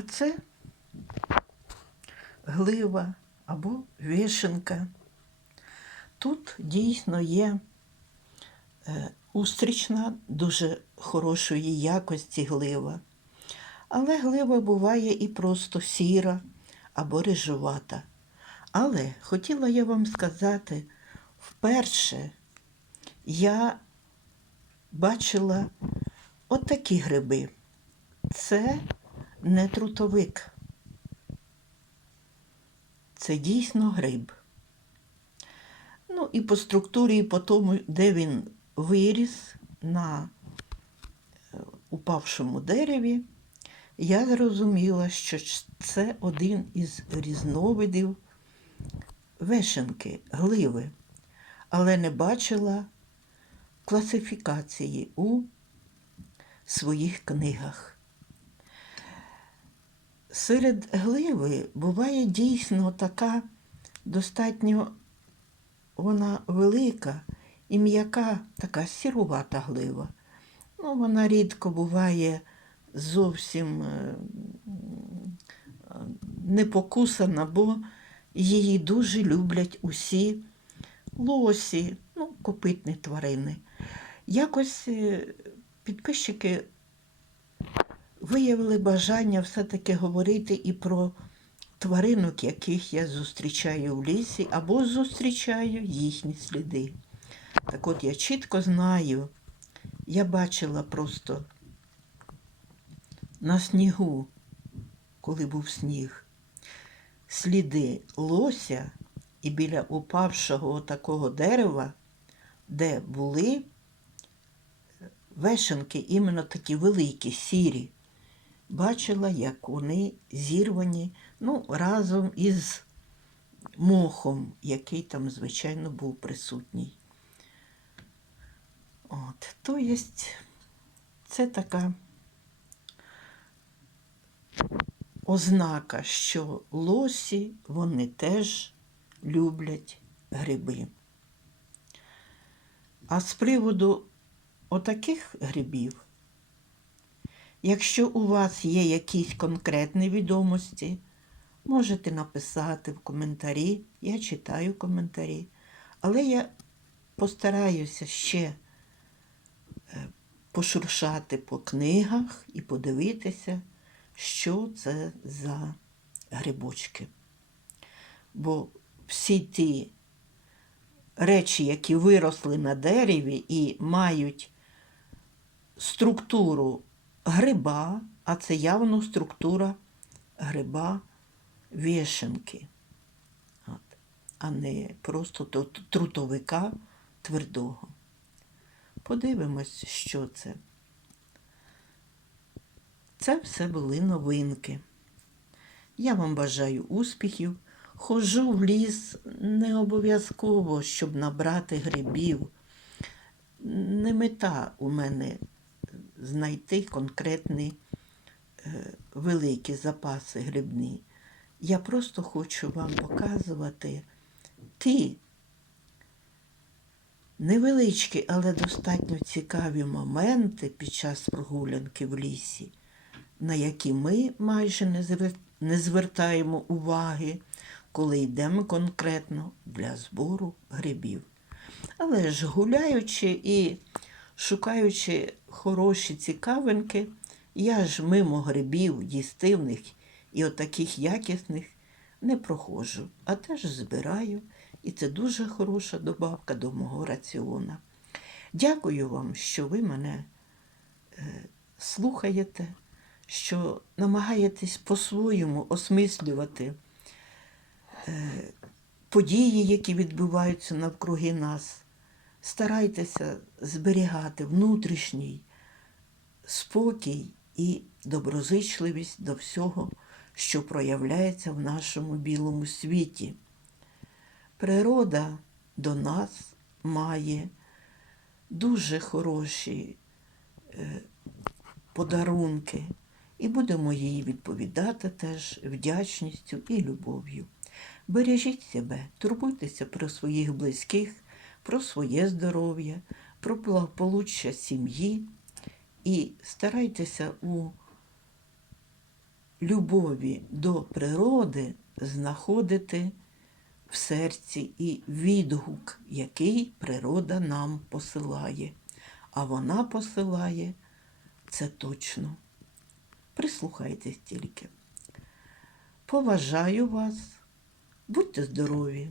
А це глива або вишенка. Тут дійсно є е, устрічна, дуже хорошої якості глива. Але глива буває і просто сіра або рижувата. Але хотіла я вам сказати, вперше я бачила отакі гриби. Це не трутовик. Це дійсно гриб. Ну і по структурі, і по тому, де він виріс на е, упавшому дереві, я зрозуміла, що це один із різновидів вишенки, гливи, але не бачила класифікації у своїх книгах. Серед гливи буває дійсно така достатньо вона велика і м'яка, така сірувата глива. Ну, вона рідко буває зовсім е, не покусана, бо її дуже люблять усі лосі, ну, копитні тварини. Якось е, підписчики виявили бажання все-таки говорити і про тваринок, яких я зустрічаю в лісі, або зустрічаю їхні сліди. Так от я чітко знаю, я бачила просто на снігу, коли був сніг, сліди лося і біля упавшого такого дерева, де були вешенки, іменно такі великі, сірі. Бачила, як вони зірвані ну, разом із мохом, який там, звичайно, був присутній. От, то є, це така ознака, що лосі вони теж люблять гриби. А з приводу отаких грибів, якщо у вас є якісь конкретні відомості, можете написати в коментарі. Я читаю коментарі. Але я постараюся ще е, пошуршати по книгах і подивитися, що це за грибочки. Бо всі ті речі, які виросли на дереві і мають структуру гриба, а це явно структура гриба вішенки, а не просто трутовика твердого. Подивимось, що це. Це все були новинки. Я вам бажаю успіхів. Хожу в ліс не обов'язково, щоб набрати грибів. Не мета у мене знайти конкретні е, великі запаси грибні. Я просто хочу вам показувати ті невеличкі, але достатньо цікаві моменти під час прогулянки в лісі, на які ми майже не звер- не звертаємо уваги, коли йдемо конкретно для збору грибів. Але ж гуляючи і шукаючи хороші цікавинки, я ж мимо грибів їстивних і отаких якісних не проходжу, а теж збираю, і це дуже хороша добавка до мого раціона. Дякую вам, що ви мене е, слухаєте, що намагаєтесь по-своєму осмислювати е, події, які відбуваються навкруги нас. Старайтеся зберігати внутрішній спокій і доброзичливість до всього, що проявляється в нашому білому світі. Природа до нас має дуже хороші е, подарунки, і будемо їй відповідати теж вдячністю і любов'ю. Бережіть себе, турбуйтеся про своїх близьких, про своє здоров'я, про благополуччя сім'ї і старайтеся у любові до природи знаходити в серці і відгук, який природа нам посилає. А вона посилає це точно. Прислухайтесь тільки. Поважаю вас, будьте здорові!